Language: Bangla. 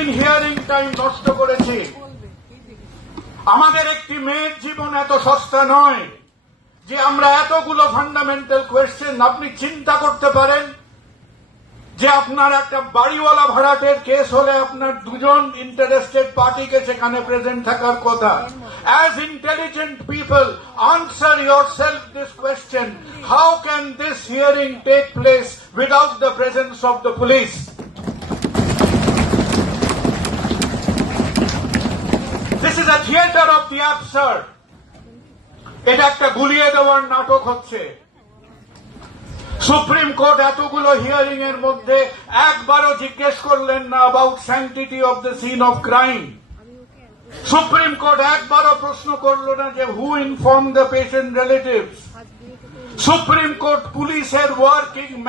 দিন হিয়ারিং টাইম নষ্ট করেছি। আমাদের একটি মেয়ের জীবন এত সস্তা নয় যে আমরা এতগুলো ফান্ডামেন্টাল কোয়েশ্চেন। আপনি চিন্তা করতে পারেন যে আপনার একটা বাড়িওয়ালা ভাড়াটের কেস হলে আপনার দুজন ইন্টারেস্টেড পার্টিকে সেখানে প্রেজেন্ট থাকার কথা। As intelligent people, answer yourself this question: how can this hearing take place without the presence of the police? This is a theater of the absurd. এটা একটা গুলিয়ে দেওয়ার নাটক হচ্ছে। সুপ্রিম কোর্ট এতগুলো হিয়ারিং এর মধ্যে একবারও জিজ্ঞেস করলেন না about sanctity of the scene of crime. Supreme court একবারও প্রশ্ন করলো না যে who inform the patient relatives. Supreme court পুলিশের ওয়ার্কিং